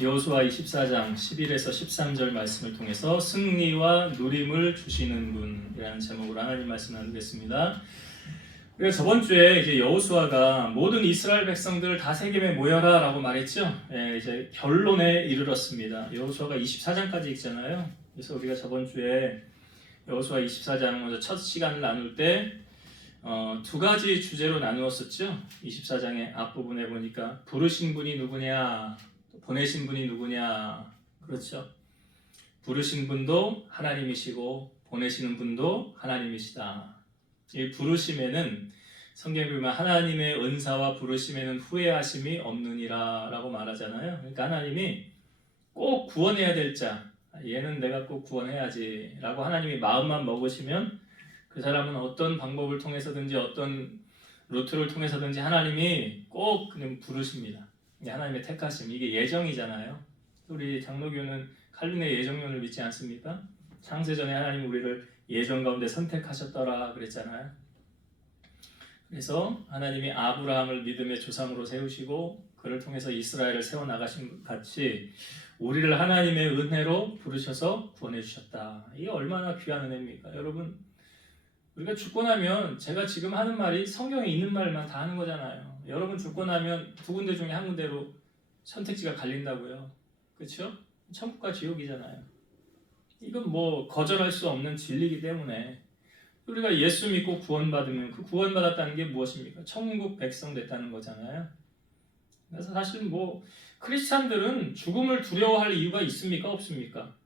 여호수아 24장 11에서 13절 말씀을 통해서 승리와 누림을 주시는 분이라는 제목으로 하나님 말씀 나누겠습니다. 우리가 저번 주에 이제 여호수아가 모든 이스라엘 백성들을 다 세겜에 모여라 라고 말했죠. 이제 결론에 이르렀습니다. 여호수아가 24장까지 읽잖아요. 그래서 우리가 저번 주에 여호수아 24장 먼저 첫 시간을 나눌 때 두 가지 주제로 나누었었죠. 24장의 앞부분에 보니까 부르신 분이 누구냐, 보내신 분이 누구냐. 그렇죠. 부르신 분도 하나님이시고 보내시는 분도 하나님이시다. 이 부르심에는 성경에 보면 하나님의 은사와 부르심에는 후회하심이 없느니라 라고 말하잖아요. 그러니까 하나님이 꼭 구원해야 될 자, 얘는 내가 꼭 구원해야지 라고 하나님이 마음만 먹으시면 그 사람은 어떤 방법을 통해서든지 어떤 루트를 통해서든지 하나님이 꼭 그냥 부르십니다. 하나님의 택하심, 이게 예정이잖아요. 우리 장로교는 칼빈의 예정론을 믿지 않습니까? 창세전에 하나님 우리를 예정 가운데 선택하셨더라 그랬잖아요. 그래서 하나님이 아브라함을 믿음의 조상으로 세우시고 그를 통해서 이스라엘을 세워나가신 것 같이 우리를 하나님의 은혜로 부르셔서 구원해 주셨다. 이게 얼마나 귀한 은혜입니까? 여러분, 우리가 죽고 나면 제가 지금 하는 말이 성경에 있는 말만 다 하는 거잖아요. 여러분 죽고 나면 두 군데 중에 한 군데로 선택지가 갈린다고요. 그렇죠? 천국과 지옥이잖아요. 이건 뭐 거절할 수 없는 진리이기 때문에 우리가 예수 믿고 구원받으면 그 구원받았다는 게 무엇입니까? 천국 백성 됐다는 거잖아요. 그래서 사실 뭐 크리스찬들은 죽음을 두려워할 이유가 있습니까? 없습니까?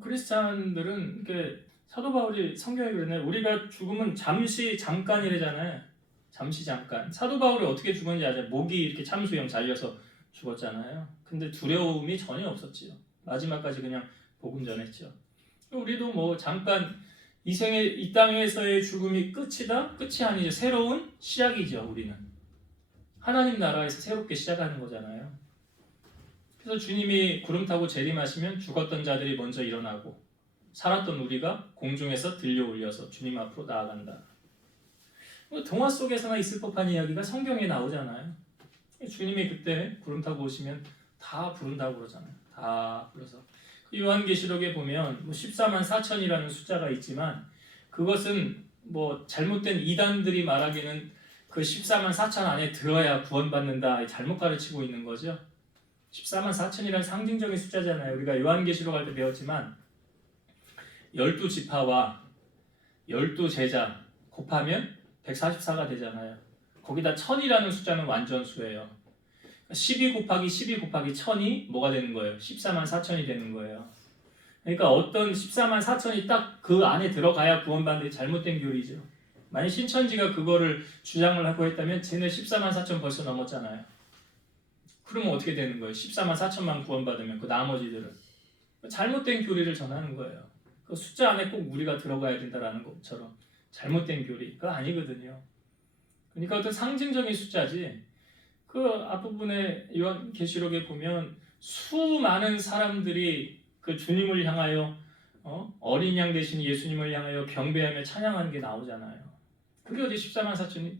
크리스찬들은 이렇게 사도 바울이 성경에 그러네. 우리가 죽으면 잠시 잠깐이래잖아요. 잠시 잠깐. 사도 바울이 어떻게 죽었는지 아세요? 목이 이렇게 참수형 잘려서 죽었잖아요. 근데 두려움이 전혀 없었지요. 마지막까지 그냥 복음 전했죠. 우리도 뭐 잠깐 이 땅에서의 죽음이 끝이다? 끝이 아니죠. 새로운 시작이죠. 우리는 하나님 나라에서 새롭게 시작하는 거잖아요. 그래서 주님이 구름 타고 재림하시면 죽었던 자들이 먼저 일어나고 살았던 우리가 공중에서 들려 올려서 주님 앞으로 나아간다. 동화 속에서나 있을 법한 이야기가 성경에 나오잖아요. 주님이 그때 구름 타고 오시면 다 부른다고 그러잖아요. 다 불러서. 요한계시록에 보면 14만 4천이라는 숫자가 있지만 그것은 뭐 잘못된 이단들이 말하기는 그 14만 4천 안에 들어야 구원받는다 잘못 가르치고 있는 거죠. 14만 4천이라는 상징적인 숫자잖아요. 우리가 요한계시록 할 때 배웠지만 12지파와 12제자 곱하면 144가 되잖아요. 거기다 1000이라는 숫자는 완전수예요. 12 곱하기 12 곱하기 1000이 뭐가 되는 거예요? 14만 4천이 되는 거예요. 그러니까 어떤 14만 4천이 딱 그 안에 들어가야 구원받는 게 잘못된 교리죠. 만약 신천지가 그거를 주장을 하고 했다면 쟤네 14만 4천 벌써 넘었잖아요. 그러면 어떻게 되는 거예요? 14만 4천만 구원받으면 그 나머지들은 잘못된 교리를 전하는 거예요. 그 숫자 안에 꼭 우리가 들어가야 된다라는 것처럼 잘못된 교리가 아니거든요. 그러니까 어떤 상징적인 숫자지. 그 앞부분에 요한계시록에 보면 수많은 사람들이 그 주님을 향하여 어린 양 되신 예수님을 향하여 경배하며 찬양하는 게 나오잖아요. 그게 어디 14만 4천이?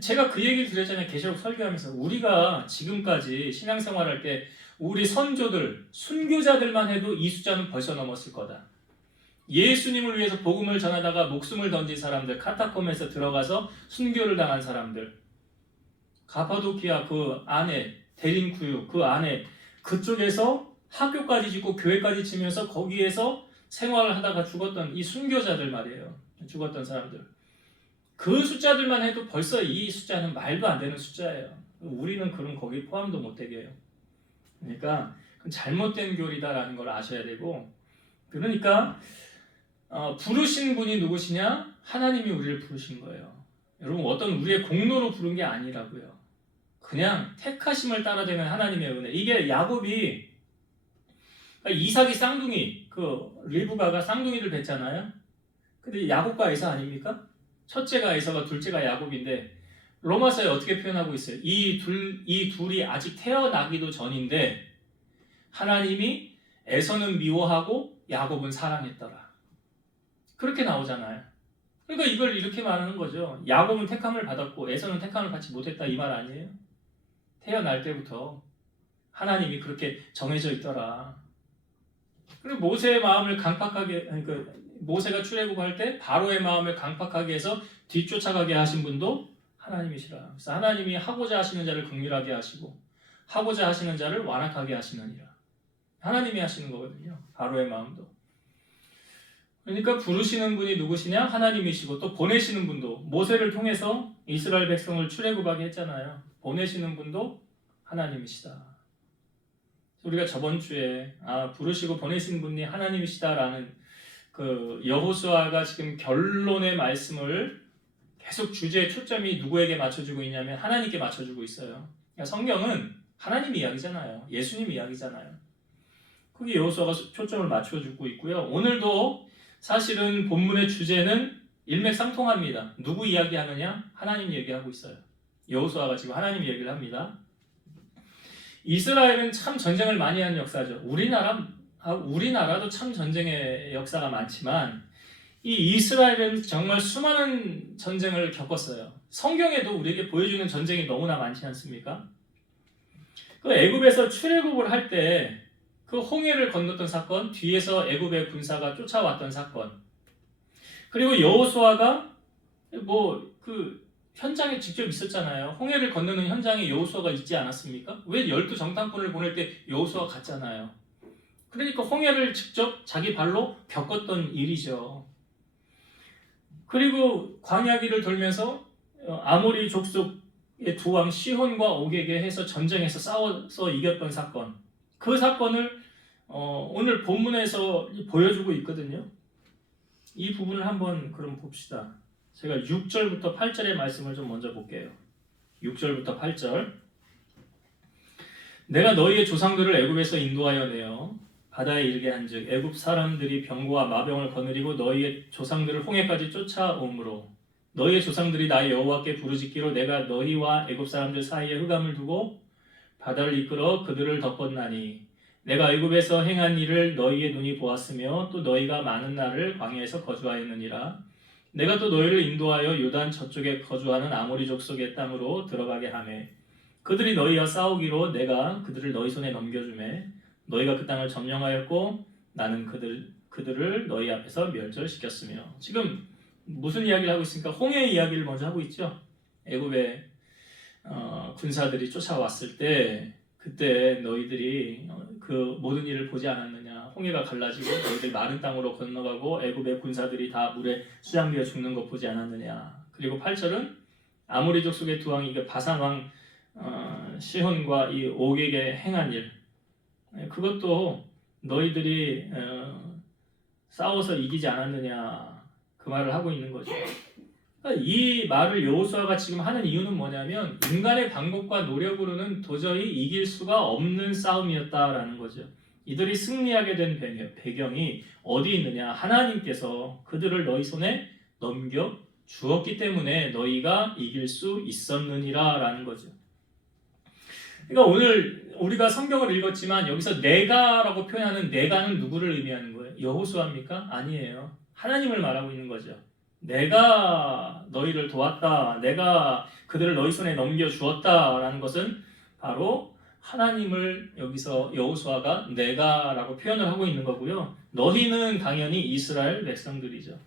제가 그 얘기를 드렸잖아요. 계시록 설교하면서 우리가 지금까지 신앙생활할 때 우리 선조들, 순교자들만 해도 이 숫자는 벌써 넘었을 거다. 예수님을 위해서 복음을 전하다가 목숨을 던진 사람들, 카타콤에서 들어가서 순교를 당한 사람들, 가파도키아 그 안에 데린쿠유 그 안에 그쪽에서 학교까지 짓고 교회까지 지면서 거기에서 생활을 하다가 죽었던 이 순교자들 말이에요. 죽었던 사람들. 그 숫자들만 해도 벌써 이 숫자는 말도 안 되는 숫자예요. 우리는 그럼 거기 포함도 못 되게 해요. 그러니까 잘못된 교리다라는 걸 아셔야 되고, 그러니까 부르신 분이 누구시냐? 하나님이 우리를 부르신 거예요. 여러분 어떤 우리의 공로로 부른 게 아니라고요. 그냥 택하심을 따라되는 하나님의 은혜. 이게 야곱이 이삭이 쌍둥이, 그 리브가가 쌍둥이를 뵀잖아요. 근데 야곱과 에서 아닙니까? 첫째가 에서가 둘째가 야곱인데 로마서에 어떻게 표현하고 있어요? 이 둘이 아직 태어나기도 전인데 하나님이 에서는 미워하고 야곱은 사랑했더라. 그렇게 나오잖아요. 그러니까 이걸 이렇게 말하는 거죠. 야곱은 택함을 받았고 에서는 택함을 받지 못했다 이 말 아니에요? 태어날 때부터 하나님이 그렇게 정해져 있더라. 그리고 모세의 마음을 강팍하게, 모세가 출애굽할 때 바로의 마음을 강팍하게 해서 뒤쫓아가게 하신 분도 하나님이시라. 그래서 하나님이 하고자 하시는 자를 긍휼하게 하시고 하고자 하시는 자를 완악하게 하시느니라. 하나님이 하시는 거거든요. 바로의 마음도. 그러니까 부르시는 분이 누구시냐? 하나님이시고 또 보내시는 분도 모세를 통해서 이스라엘 백성을 출애굽하게 했잖아요. 보내시는 분도 하나님이시다. 우리가 저번 주에 부르시고 보내신 분이 하나님이시다라는 그 여호수아가 지금 결론의 말씀을 계속 주제의 초점이 누구에게 맞춰주고 있냐면 하나님께 맞춰주고 있어요. 그러니까 성경은 하나님 이야기잖아요. 예수님 이야기잖아요. 거기 여호수아가 초점을 맞춰주고 있고요. 오늘도 사실은 본문의 주제는 일맥상통합니다. 누구 이야기하느냐? 하나님 얘기하고 있어요. 여호수아가 지금 하나님 얘기를 합니다. 이스라엘은 참 전쟁을 많이 한 역사죠. 우리나라도 참 전쟁의 역사가 많지만 이 이스라엘은 정말 수많은 전쟁을 겪었어요. 성경에도 우리에게 보여주는 전쟁이 너무나 많지 않습니까? 그 애굽에서 출애굽을 할 때 그 홍해를 건넜던 사건, 뒤에서 애굽의 군사가 쫓아왔던 사건, 그리고 여호수아가 그 현장에 직접 있었잖아요. 홍해를 건너는 현장에 여호수아가 있지 않았습니까? 왜 12정탐꾼을 보낼 때 여호수아가 갔잖아요. 그러니까 홍해를 직접 자기 발로 겪었던 일이죠. 그리고 광야길을 돌면서 아모리 족속의 두 왕 시혼과 옥에게 해서 전쟁에서 싸워서 이겼던 사건, 그 사건을 오늘 본문에서 보여주고 있거든요. 이 부분을 한번 그럼 봅시다. 제가 6절부터 8절의 말씀을 좀 먼저 볼게요. 6절부터 8절. 내가 너희의 조상들을 애굽에서 인도하여 내어 바다에 이르게 한즉 애굽 사람들이 병거와 마병을 거느리고 너희의 조상들을 홍해까지 쫓아오므로 너희의 조상들이 나의 여호와께 부르짖기로 내가 너희와 애굽 사람들 사이에 흑암을 두고 바다를 이끌어 그들을 덮었나니 내가 애굽에서 행한 일을 너희의 눈이 보았으며 또 너희가 많은 날을 광야에서 거주하였느니라. 내가 또 너희를 인도하여 요단 저쪽에 거주하는 아모리 족속의 땅으로 들어가게 하매 그들이 너희와 싸우기로 내가 그들을 너희 손에 넘겨주매 너희가 그 땅을 점령하였고 나는 그들을 너희 앞에서 멸절시켰으며. 지금 무슨 이야기를 하고 있습니까? 홍해 이야기를 먼저 하고 있죠. 애굽의 군사들이 쫓아왔을 때 그때 너희들이 그 모든 일을 보지 않았느냐? 홍해가 갈라지고 너희들 마른 땅으로 건너가고 애굽의 군사들이 다 물에 수장되어 죽는 것 보지 않았느냐? 그리고 8절은 아모리 족속의 두 왕이 바산 왕 시혼과 이 옥에게 행한 일, 그것도 너희들이 싸워서 이기지 않았느냐? 그 말을 하고 있는 거죠. 이 말을 여호수아가 지금 하는 이유는 뭐냐면 인간의 방법과 노력으로는 도저히 이길 수가 없는 싸움이었다라는 거죠. 이들이 승리하게 된 배경이 어디 있느냐? 하나님께서 그들을 너희 손에 넘겨 주었기 때문에 너희가 이길 수 있었느니라 라는 거죠. 그러니까 오늘 우리가 성경을 읽었지만 여기서 내가라고 표현하는 내가는 누구를 의미하는 거예요? 여호수아입니까? 아니에요. 하나님을 말하고 있는 거죠. 내가 너희를 도왔다, 내가 그들을 너희 손에 넘겨주었다라는 것은 바로 하나님을 여기서 여호수아가 내가라고 표현을 하고 있는 거고요. 너희는 당연히 이스라엘 백성들이죠.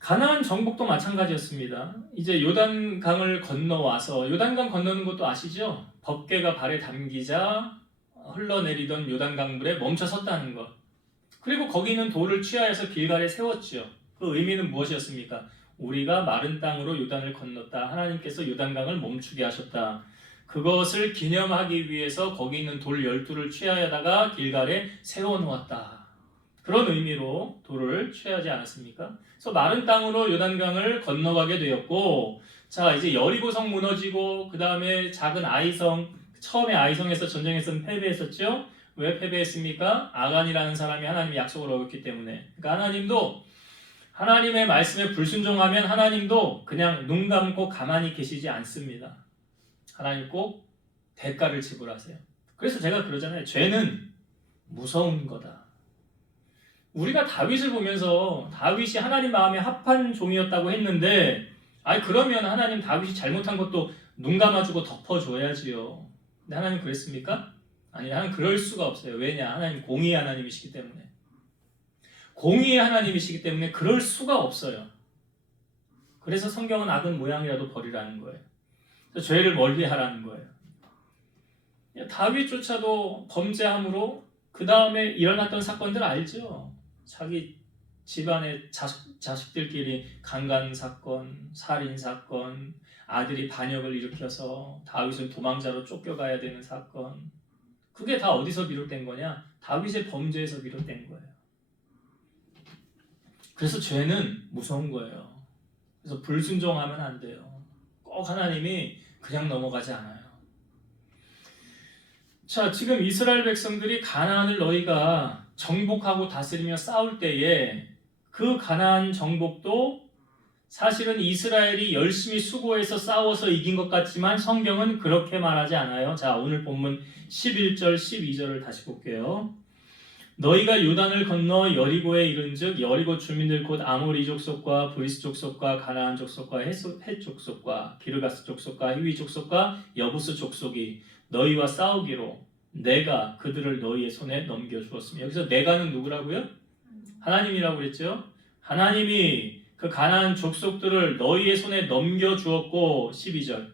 가나안 정복도 마찬가지였습니다. 이제 요단강을 건너와서, 요단강 건너는 것도 아시죠? 법궤가 발에 담기자 흘러내리던 요단강물에 멈춰 섰다는 것. 그리고 거기는 돌을 취하여서 길갈에 세웠죠. 그 의미는 무엇이었습니까? 우리가 마른 땅으로 요단을 건넜다. 하나님께서 요단강을 멈추게 하셨다. 그것을 기념하기 위해서 거기 있는 돌 12를 취하여다가 길갈에 세워놓았다. 그런 의미로 돌을 취하지 않았습니까? 그래서 마른 땅으로 요단강을 건너가게 되었고, 자 이제 여리고성 무너지고 그 다음에 작은 아이성, 처음에 아이성에서 전쟁에서는 패배했었죠. 왜 패배했습니까? 아간이라는 사람이 하나님의 약속을 어겼기 때문에. 그러니까 하나님도 하나님의 말씀에 불순종하면 하나님도 그냥 눈 감고 가만히 계시지 않습니다. 하나님 꼭 대가를 지불하세요. 그래서 제가 그러잖아요. 죄는 무서운 거다. 우리가 다윗을 보면서 다윗이 하나님 마음에 합한 종이었다고 했는데, 그러면 하나님 다윗이 잘못한 것도 눈 감아주고 덮어줘야지요. 근데 하나님 그랬습니까? 아니, 하나님 그럴 수가 없어요. 왜냐? 하나님 공의의 하나님이시기 때문에. 공의의 하나님이시기 때문에 그럴 수가 없어요. 그래서 성경은 악은 모양이라도 버리라는 거예요. 그래서 죄를 멀리하라는 거예요. 다윗조차도 범죄함으로 그 다음에 일어났던 사건들 알죠? 자기 집안의 자식들끼리 강간 사건, 살인 사건, 아들이 반역을 일으켜서 다윗은 도망자로 쫓겨가야 되는 사건. 그게 다 어디서 비롯된 거냐? 다윗의 범죄에서 비롯된 거예요. 그래서 죄는 무서운 거예요. 그래서 불순종하면 안 돼요. 꼭 하나님이 그냥 넘어가지 않아요. 자, 지금 이스라엘 백성들이 가나안을 너희가 정복하고 다스리며 싸울 때에 그 가나안 정복도 사실은 이스라엘이 열심히 수고해서 싸워서 이긴 것 같지만 성경은 그렇게 말하지 않아요. 자, 오늘 본문 11절, 12절을 다시 볼게요. 너희가 요단을 건너 여리고에 이른즉 여리고 주민들 곧 아모리 족속과 브리스 족속과 가나안 족속과 헷 족속과 기르가스 족속과 히위 족속과 여부스 족속이 너희와 싸우기로 내가 그들을 너희의 손에 넘겨주었습니다. 여기서 내가는 누구라고요? 하나님이라고 그랬죠. 하나님이 그 가나안 족속들을 너희의 손에 넘겨주었고 12절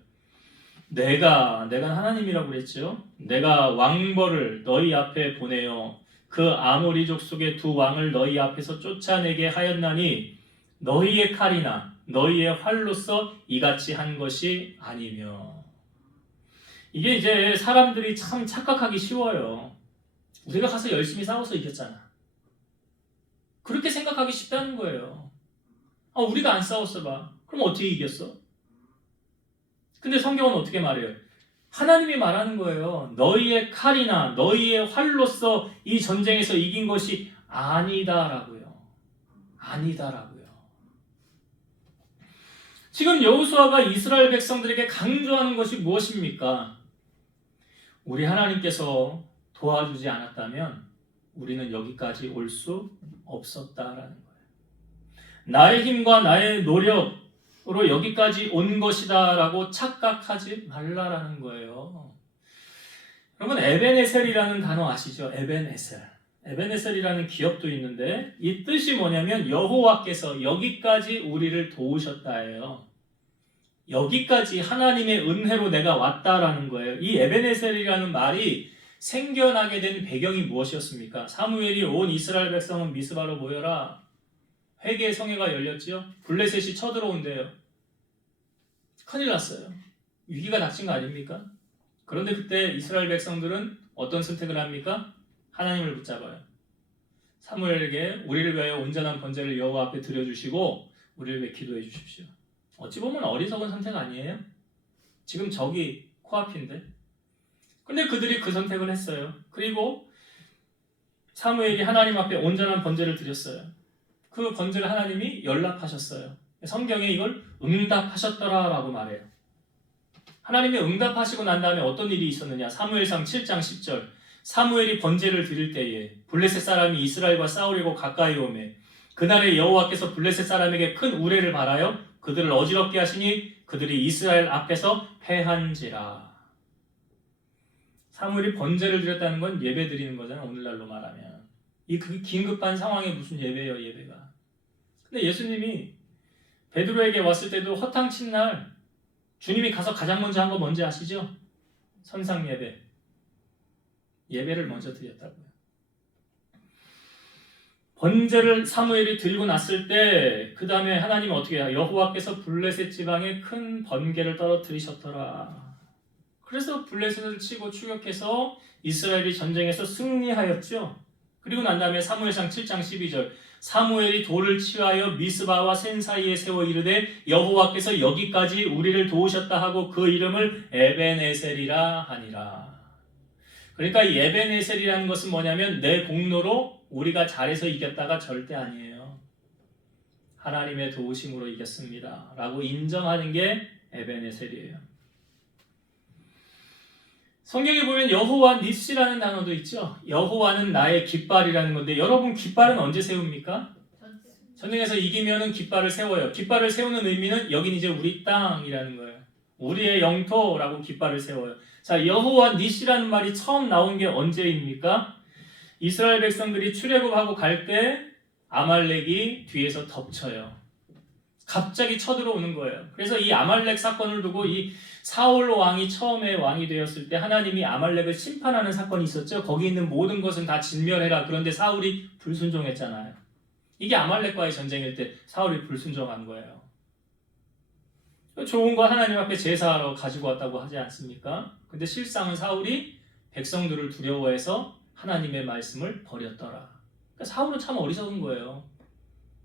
내가 하나님이라고 그랬죠. 내가 왕벌을 너희 앞에 보내어 그 아모리 족속의 두 왕을 너희 앞에서 쫓아내게 하였나니 너희의 칼이나 너희의 활로서 이같이 한 것이 아니며. 이게 이제 사람들이 참 착각하기 쉬워요. 우리가 가서 열심히 싸워서 이겼잖아. 그렇게 생각하기 쉽다는 거예요. 우리가 안 싸웠어 봐. 그럼 어떻게 이겼어? 근데 성경은 어떻게 말해요? 하나님이 말하는 거예요. 너희의 칼이나 너희의 활로서 이 전쟁에서 이긴 것이 아니다라고요. 아니다라고요. 지금 여호수아가 이스라엘 백성들에게 강조하는 것이 무엇입니까? 우리 하나님께서 도와주지 않았다면 우리는 여기까지 올 수 없었다라는 거예요. 나의 힘과 나의 노력으로 여기까지 온 것이다라고 착각하지 말라라는 거예요. 여러분, 에벤에셀이라는 단어 아시죠? 에벤에셀. 에벤에셀이라는 기업도 있는데 이 뜻이 뭐냐면 여호와께서 여기까지 우리를 도우셨다예요. 여기까지 하나님의 은혜로 내가 왔다라는 거예요. 이 에벤에셀이라는 말이 생겨나게 된 배경이 무엇이었습니까? 사무엘이 온 이스라엘 백성은 미스바로 모여라. 회개의 성회가 열렸지요. 블레셋이 쳐들어온대요. 큰일 났어요. 위기가 닥친 거 아닙니까? 그런데 그때 이스라엘 백성들은 어떤 선택을 합니까? 하나님을 붙잡아요. 사무엘에게 우리를 위하여 온전한 번제를 여호와 앞에 드려주시고 우리를 위해 기도해 주십시오. 어찌 보면 어리석은 선택 아니에요? 지금 적이 코앞인데. 근데 그들이 그 선택을 했어요. 그리고 사무엘이 하나님 앞에 온전한 번제를 드렸어요. 그 번제를 하나님이 연락하셨어요. 성경에 이걸 응답하셨더라라고 말해요. 하나님이 응답하시고 난 다음에 어떤 일이 있었느냐? 사무엘상 7장 10절 사무엘이 번제를 드릴 때에 블레셋 사람이 이스라엘과 싸우려고 가까이 오매 그날에 여호와께서 블레셋 사람에게 큰 우레를 발하여 그들을 어지럽게 하시니 그들이 이스라엘 앞에서 패한지라. 사무엘이 번제를 드렸다는 건 예배 드리는 거잖아요. 오늘날로 말하면. 이 긴급한 상황에 무슨 예배예요, 예배가. 근데 예수님이 베드로에게 왔을 때도 허탕친 날 주님이 가서 가장 먼저 한 거 뭔지 아시죠? 선상 예배. 예배를 먼저 드렸다고요. 번제를 사무엘이 들고 났을 때 그 다음에 하나님은 어떻게 해요? 여호와께서 블레셋 지방에 큰 번개를 떨어뜨리셨더라. 그래서 블레셋을 치고 추격해서 이스라엘이 전쟁에서 승리하였죠. 그리고 난 다음에 사무엘상 7장 12절 사무엘이 돌을 취하여 미스바와 센 사이에 세워 이르되 여호와께서 여기까지 우리를 도우셨다 하고 그 이름을 에벤에셀이라 하니라. 그러니까 이 에벤에셀이라는 것은 뭐냐면 내 공로로 우리가 잘해서 이겼다가 절대 아니에요. 하나님의 도우심으로 이겼습니다 라고 인정하는 게 에벤에셀이에요. 성경에 보면 여호와 니시라는 단어도 있죠. 여호와는 나의 깃발이라는 건데 여러분 깃발은 언제 세웁니까? 전쟁에서 이기면은 깃발을 세워요. 깃발을 세우는 의미는 여긴 이제 우리 땅이라는 거예요. 우리의 영토라고 깃발을 세워요. 자, 여호와 니시라는 말이 처음 나온 게 언제입니까? 이스라엘 백성들이 출애굽하고 갈 때 아말렉이 뒤에서 덮쳐요. 갑자기 쳐들어오는 거예요. 그래서 이 아말렉 사건을 두고 이 사울 왕이 처음에 왕이 되었을 때 하나님이 아말렉을 심판하는 사건이 있었죠. 거기 있는 모든 것은 다 진멸해라. 그런데 사울이 불순종했잖아요. 이게 아말렉과의 전쟁일 때 사울이 불순종한 거예요. 좋은 거 하나님 앞에 제사하러 가지고 왔다고 하지 않습니까? 근데 실상은 사울이 백성들을 두려워해서 하나님의 말씀을 버렸더라. 그러니까 사울은 참 어리석은 거예요.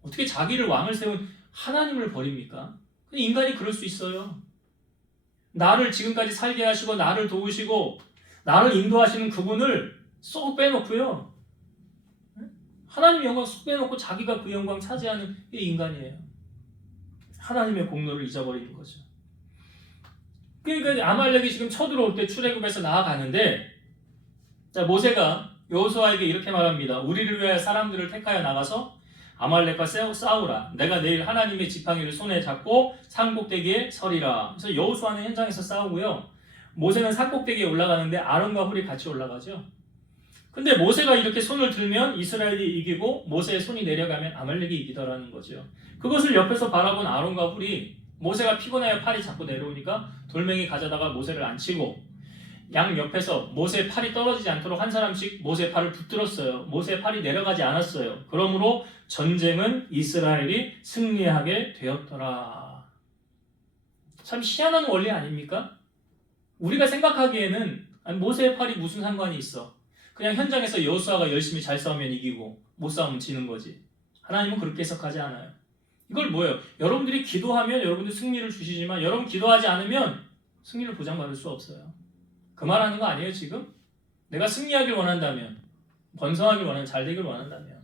어떻게 자기를 왕을 세운 하나님을 버립니까? 근데 인간이 그럴 수 있어요. 나를 지금까지 살게 하시고 나를 도우시고 나를 인도하시는 그분을 쏙 빼놓고요. 하나님의 영광 쏙 빼놓고 자기가 그 영광 차지하는 게 인간이에요. 하나님의 공로를 잊어버리는 거죠. 그러니까 아말렉이 지금 쳐들어올 때 출애굽에서 나아가는데, 자, 모세가 여호수아에게 이렇게 말합니다. 우리를 위하여 사람들을 택하여 나가서 아말렉과 싸우라. 내가 내일 하나님의 지팡이를 손에 잡고 산꼭대기에 서리라. 그래서 여호수아는 현장에서 싸우고요. 모세는 산꼭대기에 올라가는데 아론과 훌이 같이 올라가죠. 근데 모세가 이렇게 손을 들면 이스라엘이 이기고 모세의 손이 내려가면 아말렉이 이기더라는 거죠. 그것을 옆에서 바라본 아론과 훌이 모세가 피곤하여 팔이 자꾸 내려오니까 돌멩이 가져다가 모세를 앉히고 양 옆에서 모세의 팔이 떨어지지 않도록 한 사람씩 모세의 팔을 붙들었어요. 모세의 팔이 내려가지 않았어요. 그러므로 전쟁은 이스라엘이 승리하게 되었더라. 참 희한한 원리 아닙니까? 우리가 생각하기에는 모세의 팔이 무슨 상관이 있어? 그냥 현장에서 여호수아가 열심히 잘 싸우면 이기고 못 싸우면 지는 거지. 하나님은 그렇게 해석하지 않아요. 이걸 뭐예요? 여러분들이 기도하면 여러분들 승리를 주시지만 여러분 기도하지 않으면 승리를 보장받을 수 없어요. 그 말하는 거 아니에요 지금? 내가 승리하길 원한다면, 번성하길 원한다면, 잘 되길 원한다면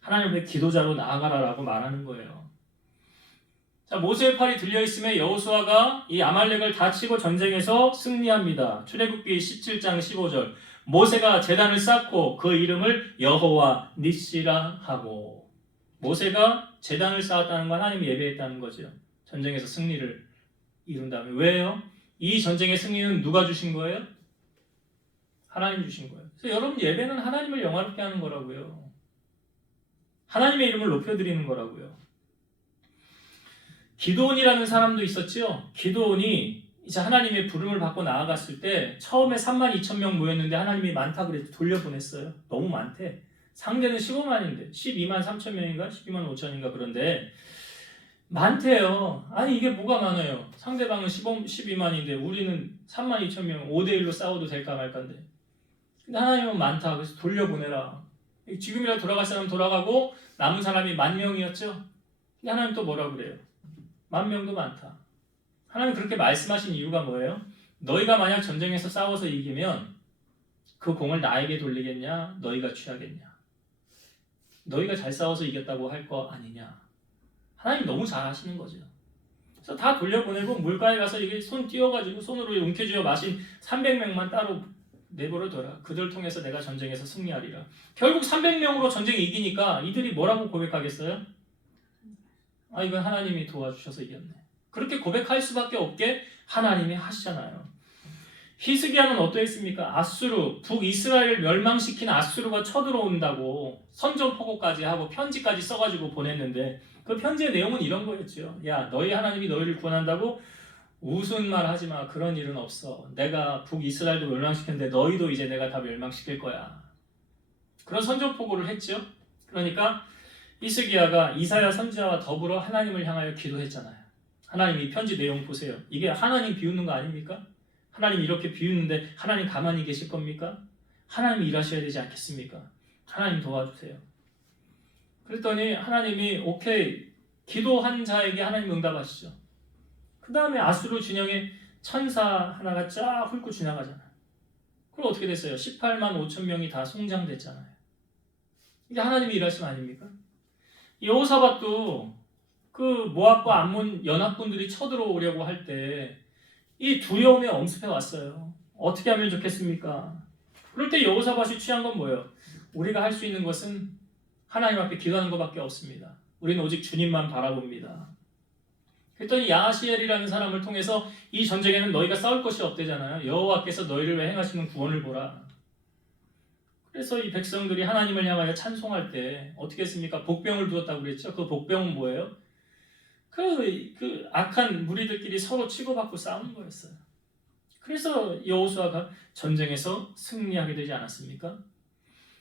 하나님 앞에 기도자로 나아가라라고 말하는 거예요. 자, 모세의 팔이 들려있음에 여호수아가 이 아말렉을 다 치고 전쟁에서 승리합니다. 출애굽기 17장 15절 모세가 제단을 쌓고 그 이름을 여호와 니시라 하고, 모세가 제단을 쌓았다는 건 하나님이 예배했다는 거죠. 전쟁에서 승리를 이룬 다음에. 왜요? 이 전쟁의 승리는 누가 주신 거예요? 하나님 주신 거예요. 그래서 여러분 예배는 하나님을 영화롭게 하는 거라고요. 하나님의 이름을 높여드리는 거라고요. 기드온이라는 사람도 있었죠. 기드온이 이제 하나님의 부름을 받고 나아갔을 때 처음에 32,000명 모였는데 하나님이 많다 그래서 돌려보냈어요. 너무 많대. 상대는 15만인데 12만 3천 명인가 12만 5천인가 그런데 많대요. 아니 이게 뭐가 많아요. 상대방은 12만인데 우리는 3만 2천 명 5대1로 싸워도 될까 말까인데. 근데 하나님은 많다. 그래서 돌려보내라. 지금이라도 돌아갈 사람 돌아가고 남은 사람이 10,000명이었죠. 근데 하나님 또 뭐라 그래요? 10,000명도 많다. 하나님 그렇게 말씀하신 이유가 뭐예요? 너희가 만약 전쟁에서 싸워서 이기면 그 공을 나에게 돌리겠냐? 너희가 취하겠냐? 너희가 잘 싸워서 이겼다고 할 거 아니냐? 하나님 너무 잘 하시는 거죠. 그래서 다 돌려보내고 물가에 가서 이게 손 띄워가지고 손으로 움켜쥐어 마신 300명만 따로 내버려둬라. 그들 통해서 내가 전쟁에서 승리하리라. 결국 300명으로 전쟁이 이기니까 이들이 뭐라고 고백하겠어요? 아 이건 하나님이 도와주셔서 이겼네. 그렇게 고백할 수밖에 없게 하나님이 하시잖아요. 히스기야는 어떠했습니까? 아수르, 북이스라엘을 멸망시킨 아수르가 쳐들어온다고 선전포고까지 하고 편지까지 써가지고 보냈는데 그 편지의 내용은 이런 거였죠. 야 너희 하나님이 너희를 구원한다고 우스운 말 하지 마. 그런 일은 없어. 내가 북이스라엘도 멸망시켰는데 너희도 이제 내가 다 멸망시킬 거야. 그런 선전포고를 했죠. 그러니까 히스기야가 이사야 선지자와 더불어 하나님을 향하여 기도했잖아요. 하나님 이 편지 내용 보세요. 이게 하나님 비웃는 거 아닙니까? 하나님 이렇게 비웃는데 하나님 가만히 계실 겁니까? 하나님이 일하셔야 되지 않겠습니까? 하나님 도와주세요. 그랬더니 하나님이 오케이 기도한 자에게 하나님 응답하시죠. 그 다음에 아수르 진영에 천사 하나가 쫙 훑고 지나가잖아요. 그럼 어떻게 됐어요? 18만 5천 명이 다 송장됐잖아요. 이게 하나님이 일하심 아닙니까? 여호사밧도 그 모압과 암몬 연합군들이 쳐들어오려고 할 때 이 두려움에 엄습해 왔어요. 어떻게 하면 좋겠습니까? 그럴 때 여호사밧이 취한 건 뭐예요? 우리가 할 수 있는 것은 하나님 앞에 기도하는 것밖에 없습니다. 우리는 오직 주님만 바라봅니다. 그랬더니 야하시엘이라는 사람을 통해서 이 전쟁에는 너희가 싸울 것이 없대잖아요. 여호와께서 너희를 왜 행하시는 구원을 보라. 그래서 이 백성들이 하나님을 향하여 찬송할 때 어떻게 했습니까? 복병을 두었다고 그랬죠. 그 복병은 뭐예요? 그 악한 무리들끼리 서로 치고받고 싸우는 거였어요. 그래서 여호수아가 전쟁에서 승리하게 되지 않았습니까?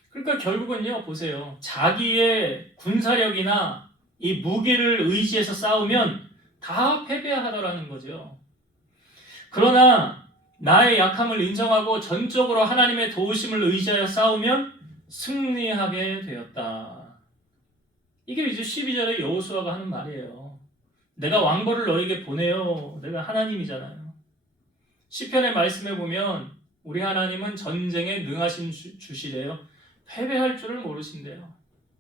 그러니까 결국은요, 보세요. 자기의 군사력이나 이 무기를 의지해서 싸우면 다 패배하더라는 거죠. 그러나 나의 약함을 인정하고 전적으로 하나님의 도우심을 의지하여 싸우면 승리하게 되었다. 이게 이제 12절에 여호수아가 하는 말이에요. 내가 왕벌을 너에게 보내요. 내가 하나님이잖아요. 시편의 말씀에 보면 우리 하나님은 전쟁에 능하신 주시래요. 패배할 줄을 모르신대요.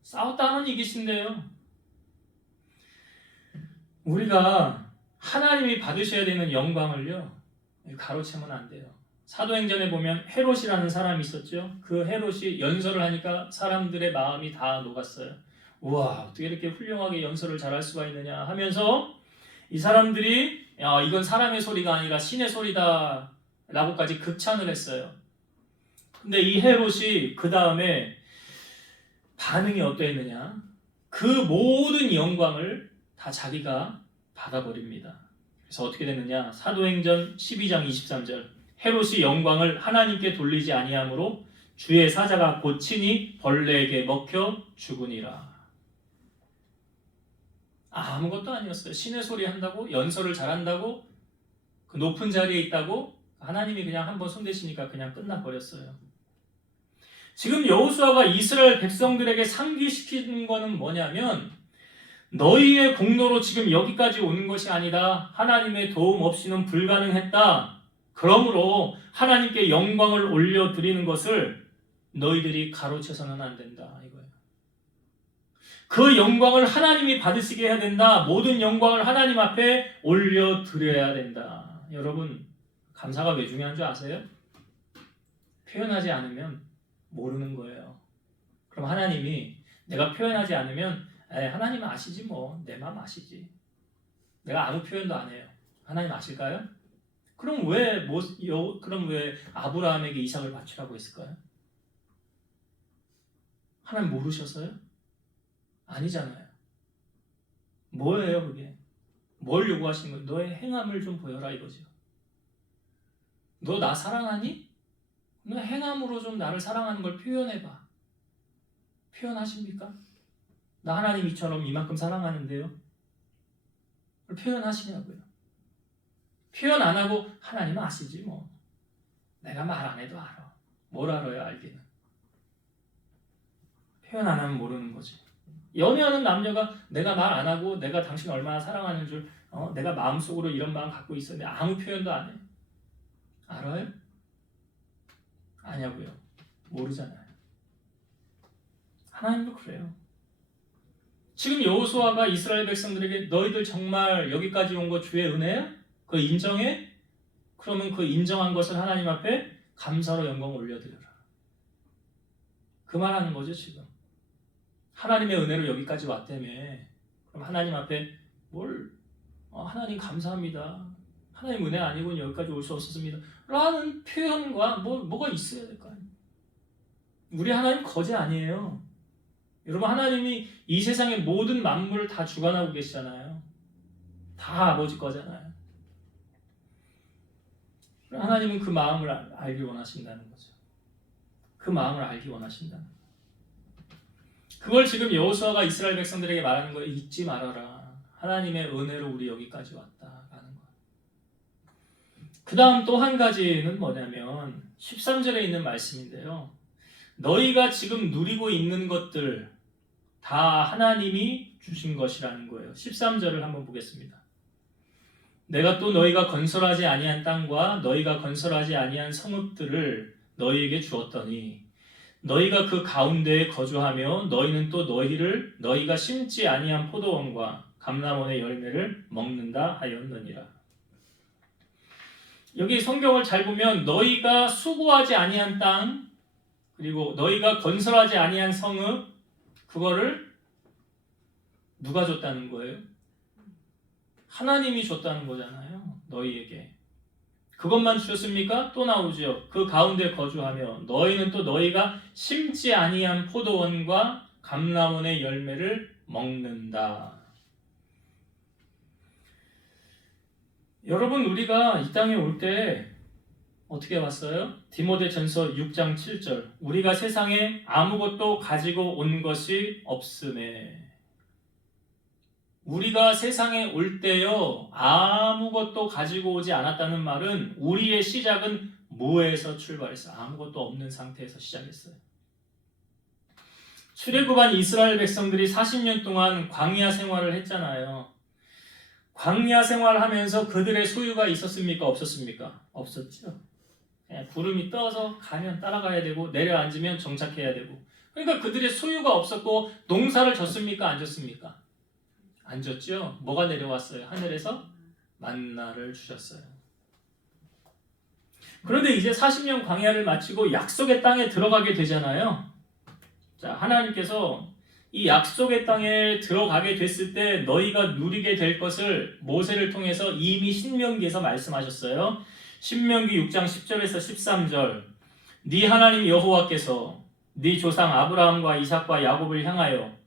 싸웠다면 이기신대요. 우리가 하나님이 받으셔야 되는 영광을요, 가로채면 안 돼요. 사도행전에 보면 헤롯이라는 사람이 있었죠. 그 헤롯이 연설을 하니까 사람들의 마음이 다 녹았어요. 우와, 어떻게 이렇게 훌륭하게 연설을 잘할 수가 있느냐 하면서 이 사람들이 야, 이건 사람의 소리가 아니라 신의 소리다 라고까지 극찬을 했어요. 근데 이 헤롯이 그 다음에 반응이 어떠했느냐? 그 모든 영광을 다 자기가 받아버립니다. 그래서 어떻게 됐느냐? 사도행전 12장 23절 헤롯이 영광을 하나님께 돌리지 아니하므로 주의 사자가 곧 친히 벌레에게 먹혀 죽으니라. 아무것도 아니었어요. 신의 소리 한다고, 연설을 잘한다고, 그 높은 자리에 있다고 하나님이 그냥 한번 손대시니까 그냥 끝나버렸어요. 지금 여호수아가 이스라엘 백성들에게 상기시키는 거는 뭐냐면 너희의 공로로 지금 여기까지 오는 것이 아니다. 하나님의 도움 없이는 불가능했다. 그러므로 하나님께 영광을 올려드리는 것을 너희들이 가로채서는 안 된다. 이거예요. 그 영광을 하나님이 받으시게 해야 된다. 모든 영광을 하나님 앞에 올려드려야 된다. 여러분, 감사가 왜 중요한 줄 아세요? 표현하지 않으면 모르는 거예요. 그럼 하나님이 내가 표현하지 않으면 하나님은 아시지 뭐. 내 마음 아시지. 내가 아무 표현도 안 해요. 하나님 아실까요? 그럼 왜 아브라함에게 이삭을 바치라고 했을까요? 하나님 모르셨어요? 아니잖아요. 뭐예요 그게? 뭘 요구하시는 거예요? 너의 행함을 좀 보여라 이거죠. 너 나 사랑하니? 너 행함으로 좀 나를 사랑하는 걸 표현해봐. 표현하십니까? 나 하나님 이처럼 이만큼 사랑하는데요. 그걸 표현하시냐고요. 표현 안 하고 하나님은 아시지 뭐. 내가 말 안 해도 알아. 뭘 알아요 알기는. 표현 안 하면 모르는 거지. 연애하는 남녀가 내가 말 안 하고 내가 당신 얼마나 사랑하는 줄 내가 마음속으로 이런 마음 갖고 있었는데 아무 표현도 안 해. 알아요? 아냐고요. 모르잖아요. 하나님도 그래요. 지금 여호수아가 이스라엘 백성들에게 너희들 정말 여기까지 온 거 주의 은혜야? 그거 인정해? 그러면 그 인정한 것을 하나님 앞에 감사로 영광을 올려드려라. 그 말하는 거죠 지금. 하나님의 은혜로 여기까지 왔다며. 그럼 하나님 앞에 하나님 감사합니다. 하나님 은혜 아니고는 여기까지 올 수 없었습니다. 라는 표현과 뭐가 있어야 될 거 아니에요. 우리 하나님 거지 아니에요. 여러분 하나님이 이 세상의 모든 만물을 다 주관하고 계시잖아요. 다 아버지 거잖아요. 하나님은 그 마음을 알기 원하신다는 거죠. 그 마음을 알기 원하신다는 거예요. 그걸 지금 여호수아가 이스라엘 백성들에게 말하는 거예요. 잊지 말아라. 하나님의 은혜로 우리 여기까지 왔다라는 거예요. 그 다음 또 한 가지는 뭐냐면 13절에 있는 말씀인데요. 너희가 지금 누리고 있는 것들 다 하나님이 주신 것이라는 거예요. 13절을 한번 보겠습니다. 내가 또 너희가 건설하지 아니한 땅과 너희가 건설하지 아니한 성읍들을 너희에게 주었더니 너희가 그 가운데에 거주하며 너희는 또 너희가 심지 아니한 포도원과 감람원의 열매를 먹는다 하였느니라. 여기 성경을 잘 보면 너희가 수고하지 아니한 땅 그리고 너희가 건설하지 아니한 성읍 그거를 누가 줬다는 거예요? 하나님이 줬다는 거잖아요. 너희에게. 그것만 주셨습니까? 또 나오죠. 그 가운데 거주하며 너희는 또 너희가 심지 아니한 포도원과 감람원의 열매를 먹는다. 여러분, 우리가 이 땅에 올 때 어떻게 왔어요? 디모데전서 6장 7절. 우리가 세상에 아무것도 가지고 온 것이 없음에. 우리가 세상에 올 때요, 아무것도 가지고 오지 않았다는 말은 우리의 시작은 무에서 출발했어요. 아무것도 없는 상태에서 시작했어요. 출애굽한 이스라엘 백성들이 40년 동안 광야 생활을 했잖아요. 광야 생활을 하면서 그들의 소유가 있었습니까? 없었습니까? 없었죠. 그냥 구름이 떠서 가면 따라가야 되고 내려앉으면 정착해야 되고. 그러니까 그들의 소유가 없었고 농사를 졌습니까? 안 졌습니까? 안 졌죠. 뭐가 내려왔어요? 하늘에서 만나를 주셨어요. 그런데 이제 40년 광야를 마치고 약속의 땅에 들어가게 되잖아요. 자, 하나님께서 이 약속의 땅에 들어가게 됐을 때 너희가 누리게 될 것을 모세를 통해서 이미 신명기에서 말씀하셨어요. 신명기 6장 10절에서 13절. 네 하나님 여호와께서 네 조상 아브라함과 이삭과 야곱을 향하여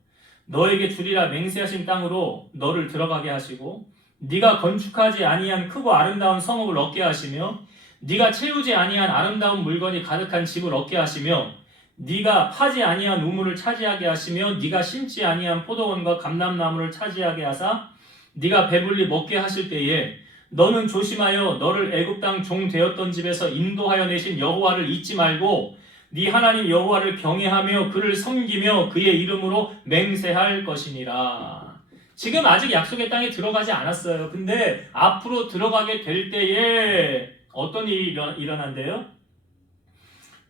너에게 주리라 맹세하신 땅으로 너를 들어가게 하시고 네가 건축하지 아니한 크고 아름다운 성읍을 얻게 하시며 네가 채우지 아니한 아름다운 물건이 가득한 집을 얻게 하시며 네가 파지 아니한 우물을 차지하게 하시며 네가 심지 아니한 포도원과 감람나무를 차지하게 하사 네가 배불리 먹게 하실 때에 너는 조심하여 너를 애굽 땅 종 되었던 집에서 인도하여 내신 여호와를 잊지 말고 네 하나님 여호와를 경외하며 그를 섬기며 그의 이름으로 맹세할 것이니라. 지금 아직 약속의 땅에 들어가지 않았어요. 근데 앞으로 들어가게 될 때에 어떤 일이 일어난대요?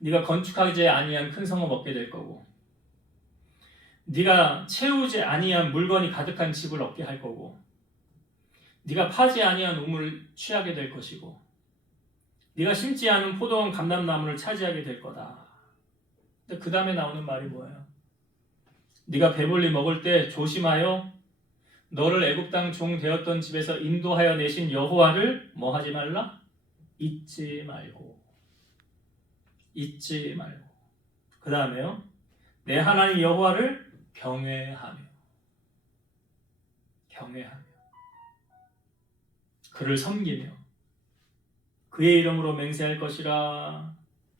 네가 건축하지 아니한 큰 성을 얻게 될 거고 네가 채우지 아니한 물건이 가득한 집을 얻게 할 거고 네가 파지 아니한 우물을 취하게 될 것이고 네가 심지 않은 포도원 감람나무를 차지하게 될 거다. 근데 그 다음에 나오는 말이 뭐예요? 네가 배불리 먹을 때 조심하여 너를 애굽 땅 종 되었던 집에서 인도하여 내신 여호와를 뭐 하지 말라? 잊지 말고. 잊지 말고. 그 다음에요. 내 하나님 여호와를 경외하며 그를 섬기며 그의 이름으로 맹세할 것이라.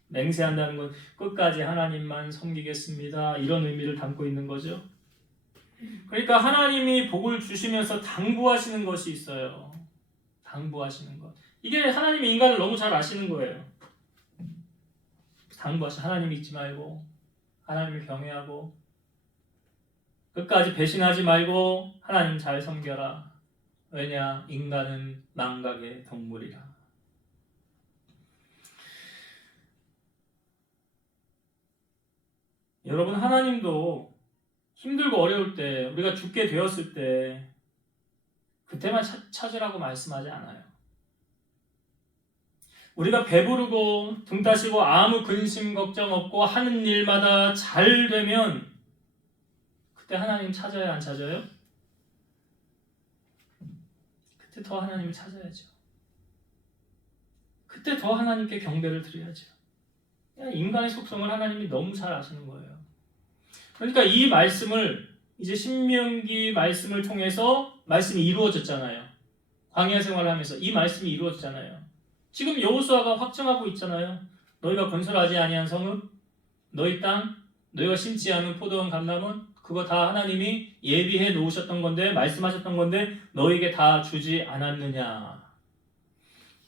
맹세한다는 건 끝까지 하나님만 섬기겠습니다. 이런 의미를 담고 있는 거죠. 그러니까 하나님이 복을 주시면서 당부하시는 것이 있어요. 당부하시는 것. 이게 하나님이 인간을 너무 잘 아시는 거예요. 하나님 잊지 말고 하나님을 경외하고 끝까지 배신하지 말고 하나님 잘 섬겨라. 왜냐? 인간은 망각의 동물이라. 여러분, 하나님도 힘들고 어려울 때, 우리가 죽게 되었을 때 그때만 찾으라고 말씀하지 않아요. 우리가 배부르고 등 따시고 아무 근심 걱정 없고 하는 일마다 잘 되면 그때 하나님 찾아요, 안 찾아요? 그때 더 하나님을 찾아야죠. 그때 더 하나님께 경배를 드려야죠. 인간의 속성을 하나님이 너무 잘 아시는 거예요. 그러니까 이 말씀을 이제 신명기 말씀을 통해서 말씀이 이루어졌잖아요. 광야 생활을 하면서 이 말씀이 이루어졌잖아요. 지금 여호수아가 확증하고 있잖아요. 너희가 건설하지 아니한 성읍, 너희 땅, 너희가 심지 않은 포도원 감람원, 그거 다 하나님이 예비해 놓으셨던 건데, 말씀하셨던 건데 너희에게 다 주지 않았느냐.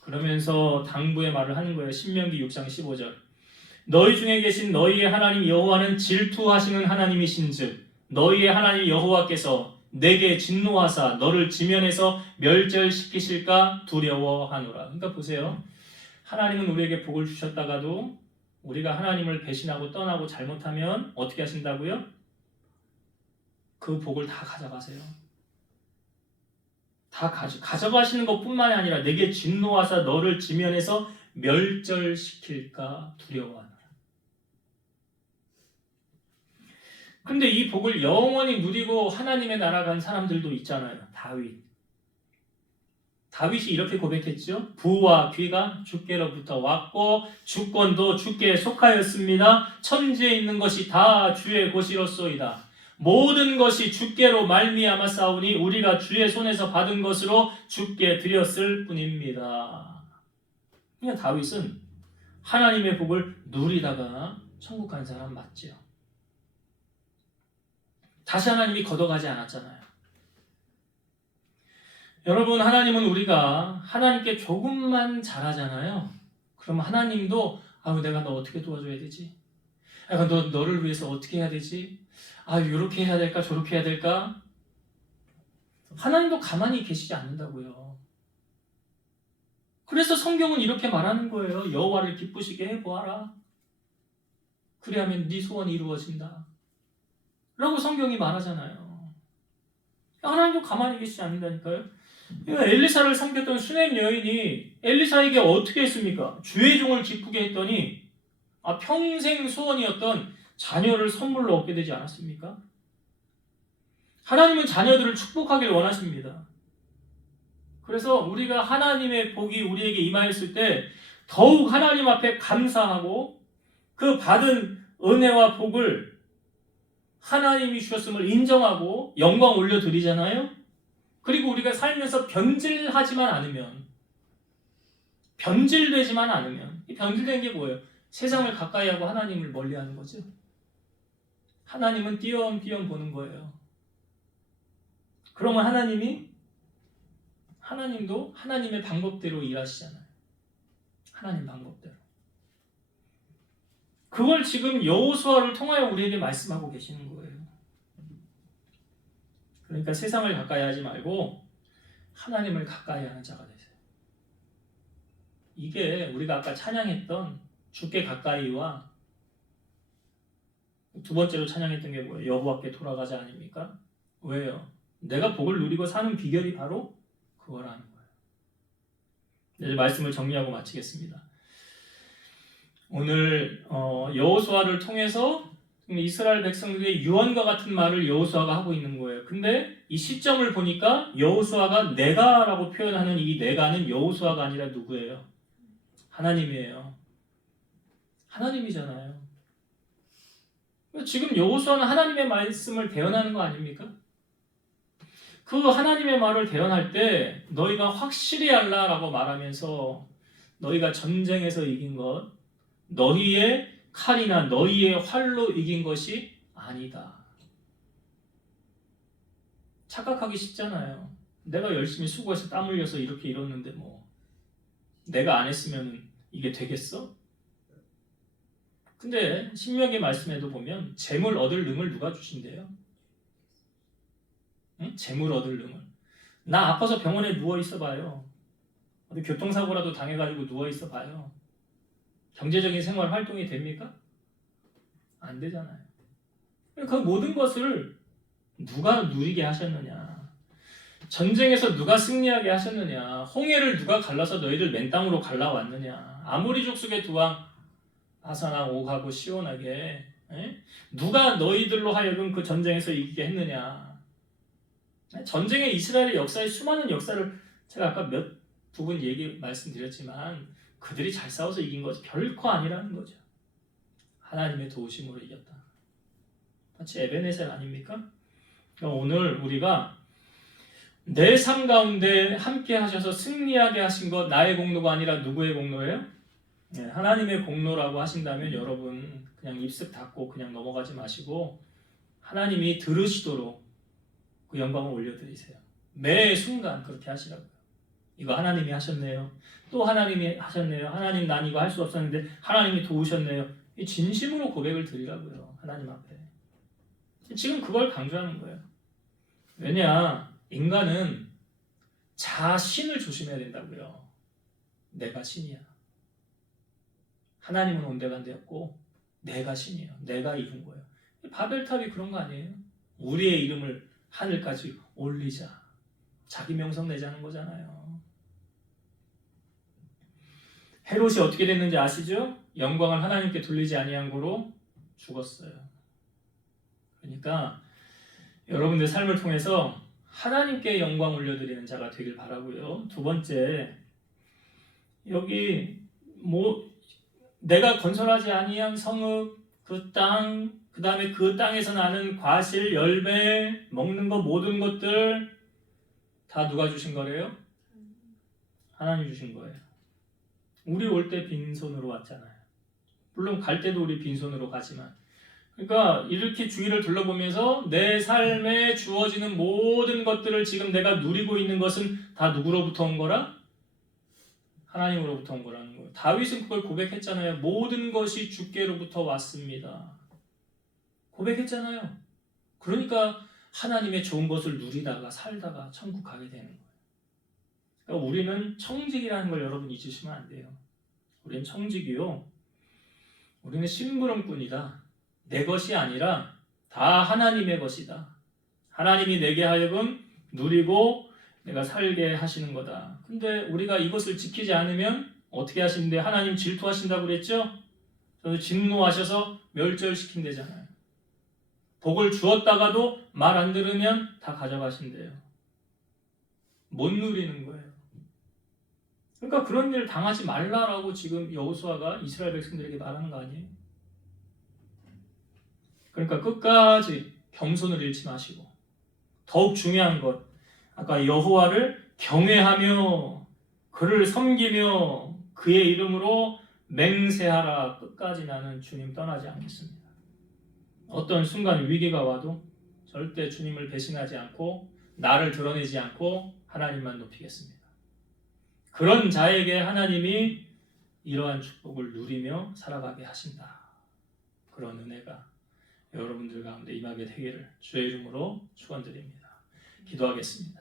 그러면서 당부의 말을 하는 거예요. 신명기 6장 15절. 너희 중에 계신 너희의 하나님 여호와는 질투하시는 하나님이신즉 너희의 하나님 여호와께서 내게 진노하사 너를 지면에서 멸절시키실까 두려워하노라. 그러니까 보세요. 하나님은 우리에게 복을 주셨다가도 우리가 하나님을 배신하고 떠나고 잘못하면 어떻게 하신다고요? 그 복을 다 가져가세요. 다 가져가시는 것뿐만이 아니라 내게 진노하사 너를 지면에서 멸절시킬까 두려워하노라. 근데 이 복을 영원히 누리고 하나님의 나라 간 사람들도 있잖아요. 다윗. 다윗이 이렇게 고백했죠. 부와 귀가 주께로부터 왔고 주권도 주께 속하였습니다. 천지에 있는 것이 다 주의 것이로소이다. 모든 것이 주께로 말미암아 싸우니 우리가 주의 손에서 받은 것으로 주께 드렸을 뿐입니다. 그러니까 다윗은 하나님의 복을 누리다가 천국 간 사람 맞지요. 다시 하나님이 걷어가지 않았잖아요. 여러분, 하나님은 우리가 하나님께 조금만 잘하잖아요. 그럼 하나님도 내가 너 어떻게 도와줘야 되지? 너를 위해서 어떻게 해야 되지? 이렇게 해야 될까? 저렇게 해야 될까? 하나님도 가만히 계시지 않는다고요. 그래서 성경은 이렇게 말하는 거예요. 여호와를 기쁘시게 해보아라. 그리하면 네 소원이 이루어진다. 라고 성경이 말하잖아요. 하나님도 가만히 계시지 않는다니까요. 엘리사를 섬겼던 수넴 여인이 엘리사에게 어떻게 했습니까? 주의 종을 기쁘게 했더니 평생 소원이었던 자녀를 선물로 얻게 되지 않았습니까? 하나님은 자녀들을 축복하기를 원하십니다. 그래서 우리가 하나님의 복이 우리에게 임하였을 때 더욱 하나님 앞에 감사하고 그 받은 은혜와 복을 하나님이 주셨음을 인정하고 영광 올려드리잖아요. 그리고 우리가 살면서 변질되지만 않으면 이 변질된 게 뭐예요? 세상을 가까이 하고 하나님을 멀리 하는 거죠. 하나님은 띄엄띄엄 보는 거예요. 그러면 하나님도 하나님의 방법대로 일하시잖아요. 하나님 방법대로. 그걸 지금 여호수아를 통하여 우리에게 말씀하고 계시는 거예요. 그러니까 세상을 가까이 하지 말고 하나님을 가까이 하는 자가 되세요. 이게 우리가 아까 찬양했던 주께 가까이와 두 번째로 찬양했던 게 뭐예요? 여호와께 돌아가자 아닙니까? 왜요? 내가 복을 누리고 사는 비결이 바로 그거라는 거예요. 이제 말씀을 정리하고 마치겠습니다. 오늘 여호수아를 통해서 이스라엘 백성들의 유언과 같은 말을 여호수아가 하고 있는 거예요. 근데 이 시점을 보니까 여호수아가 내가라고 표현하는 이 내가는 여호수아가 아니라 누구예요? 하나님이에요. 하나님이잖아요. 지금 여호수아는 하나님의 말씀을 대언하는 거 아닙니까? 그 하나님의 말을 대언할 때 너희가 확실히 알라라고 말하면서 너희가 전쟁에서 이긴 것, 너희의 칼이나 너희의 활로 이긴 것이 아니다. 착각하기 쉽잖아요. 내가 열심히 수고해서 땀 흘려서 이렇게 이뤘는데 내가 안 했으면 이게 되겠어? 근데 신명기 말씀에도 보면 재물 얻을 능을 누가 주신대요? 응? 재물 얻을 능을. 나 아파서 병원에 누워 있어 봐요. 어디 교통사고라도 당해가지고 누워 있어 봐요. 경제적인 생활 활동이 됩니까? 안 되잖아요. 그 모든 것을 누가 누리게 하셨느냐? 전쟁에서 누가 승리하게 하셨느냐? 홍해를 누가 갈라서 너희들 맨 땅으로 갈라왔느냐? 아모리 족속의 두 왕 아사나 옥하고 시온하게 누가 너희들로 하여금 그 전쟁에서 이기게 했느냐? 전쟁의 이스라엘의 역사의 수많은 역사를 제가 아까 몇 부분 말씀드렸지만 그들이 잘 싸워서 이긴 것이 결코 아니라는 거죠. 하나님의 도우심으로 이겼다. 마치 에베네셀 아닙니까? 그러니까 오늘 우리가 내 삶 가운데 함께 하셔서 승리하게 하신 것 나의 공로가 아니라 누구의 공로예요? 하나님의 공로라고 하신다면 여러분 그냥 입술 닫고 그냥 넘어가지 마시고 하나님이 들으시도록 그 영광을 올려드리세요. 매 순간 그렇게 하시라고요. 이거 하나님이 하셨네요. 또 하나님이 하셨네요. 하나님 난 이거 할 수 없었는데 하나님이 도우셨네요. 이 진심으로 고백을 드리라고요. 하나님 앞에. 지금 그걸 강조하는 거예요. 왜냐? 인간은 자신을 조심해야 된다고요. 내가 신이야. 하나님은 온데간데였고 내가 신이에요. 내가 이룬 거예요. 바벨탑이 그런 거 아니에요? 우리의 이름을 하늘까지 올리자. 자기 명성 내자는 거잖아요. 헤롯이 어떻게 됐는지 아시죠? 영광을 하나님께 돌리지 아니한 거로 죽었어요. 그러니까 여러분들 삶을 통해서 하나님께 영광 올려드리는 자가 되길 바라고요. 두 번째, 여기 내가 건설하지 아니한 성읍, 그 땅, 그 다음에 그 땅에서 나는 과실, 열매, 먹는 것 모든 것들 다 누가 주신 거래요? 하나님 주신 거예요. 우리 올 때 빈손으로 왔잖아요. 물론 갈 때도 우리 빈손으로 가지만, 그러니까 이렇게 주위를 둘러보면서 내 삶에 주어지는 모든 것들을 지금 내가 누리고 있는 것은 다 누구로부터 온 거라? 하나님으로부터 온 거라는 거예요. 다윗은 그걸 고백했잖아요. 모든 것이 주께로부터 왔습니다. 고백했잖아요. 그러니까 하나님의 좋은 것을 누리다가 살다가 천국 가게 되는 거예요. 그러니까 우리는 청직이라는 걸 여러분 잊으시면 안 돼요. 우리는 청직이요. 우리는 심부름꾼이다. 내 것이 아니라 다 하나님의 것이다. 하나님이 내게 하여금 누리고 내가 살게 하시는 거다. 근데 우리가 이것을 지키지 않으면 어떻게 하시는데 하나님 질투하신다고 그랬죠? 그래서 진노하셔서 멸절시킨대잖아요. 복을 주었다가도 말 안 들으면 다 가져가신대요. 못 누리는 거예요. 그러니까 그런 일 당하지 말라라고 지금 여호수아가 이스라엘 백성들에게 말하는 거 아니에요? 그러니까 끝까지 겸손을 잃지 마시고, 더욱 중요한 것, 아까 여호와를 경외하며 그를 섬기며 그의 이름으로 맹세하라. 끝까지 나는 주님 떠나지 않겠습니다. 어떤 순간 위기가 와도 절대 주님을 배신하지 않고 나를 드러내지 않고 하나님만 높이겠습니다. 그런 자에게 하나님이 이러한 축복을 누리며 살아가게 하신다. 그런 은혜가 여러분들 가운데 임하게 되기를 주의 이름으로 축원드립니다. 기도하겠습니다.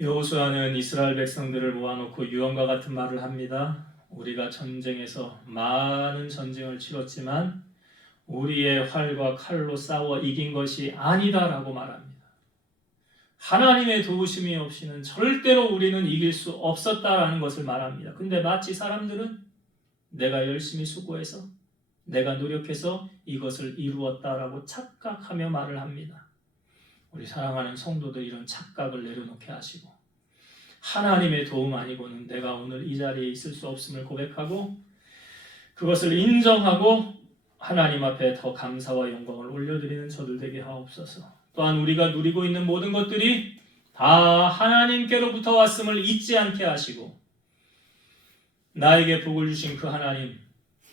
여호수아는 이스라엘 백성들을 모아놓고 유언과 같은 말을 합니다. 우리가 전쟁에서 많은 전쟁을 치렀지만 우리의 활과 칼로 싸워 이긴 것이 아니다라고 말합니다. 하나님의 도우심이 없이는 절대로 우리는 이길 수 없었다라는 것을 말합니다. 근데 마치 사람들은 내가 열심히 수고해서 내가 노력해서 이것을 이루었다라고 착각하며 말을 합니다. 우리 사랑하는 성도들 이런 착각을 내려놓게 하시고 하나님의 도움 아니고는 내가 오늘 이 자리에 있을 수 없음을 고백하고 그것을 인정하고 하나님 앞에 더 감사와 영광을 올려드리는 저들 되게 하옵소서. 또한 우리가 누리고 있는 모든 것들이 다 하나님께로부터 왔음을 잊지 않게 하시고 나에게 복을 주신 그 하나님,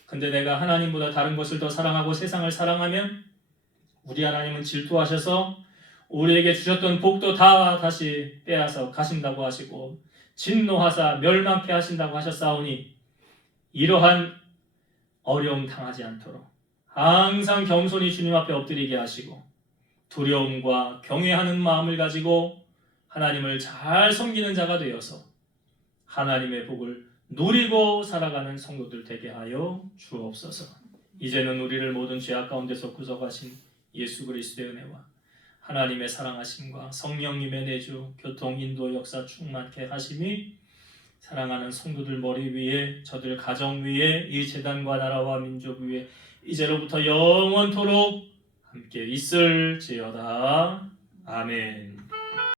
근데 내가 하나님보다 다른 것을 더 사랑하고 세상을 사랑하면 우리 하나님은 질투하셔서 우리에게 주셨던 복도 다 다시 빼앗아 가신다고 하시고 진노하사 멸망케 하신다고 하셨사오니 이러한 어려움 당하지 않도록 항상 겸손히 주님 앞에 엎드리게 하시고 두려움과 경외하는 마음을 가지고 하나님을 잘 섬기는 자가 되어서 하나님의 복을 누리고 살아가는 성도들 되게 하여 주옵소서. 이제는 우리를 모든 죄악 가운데서 구속하신 예수 그리스도의 은혜와 하나님의 사랑하심과 성령님의 내주, 교통, 인도, 역사 충만케 하심이 사랑하는 성도들 머리 위에, 저들 가정 위에, 이 재단과 나라와 민족 위에 이제로부터 영원토록 함께 있을지어다. 아멘.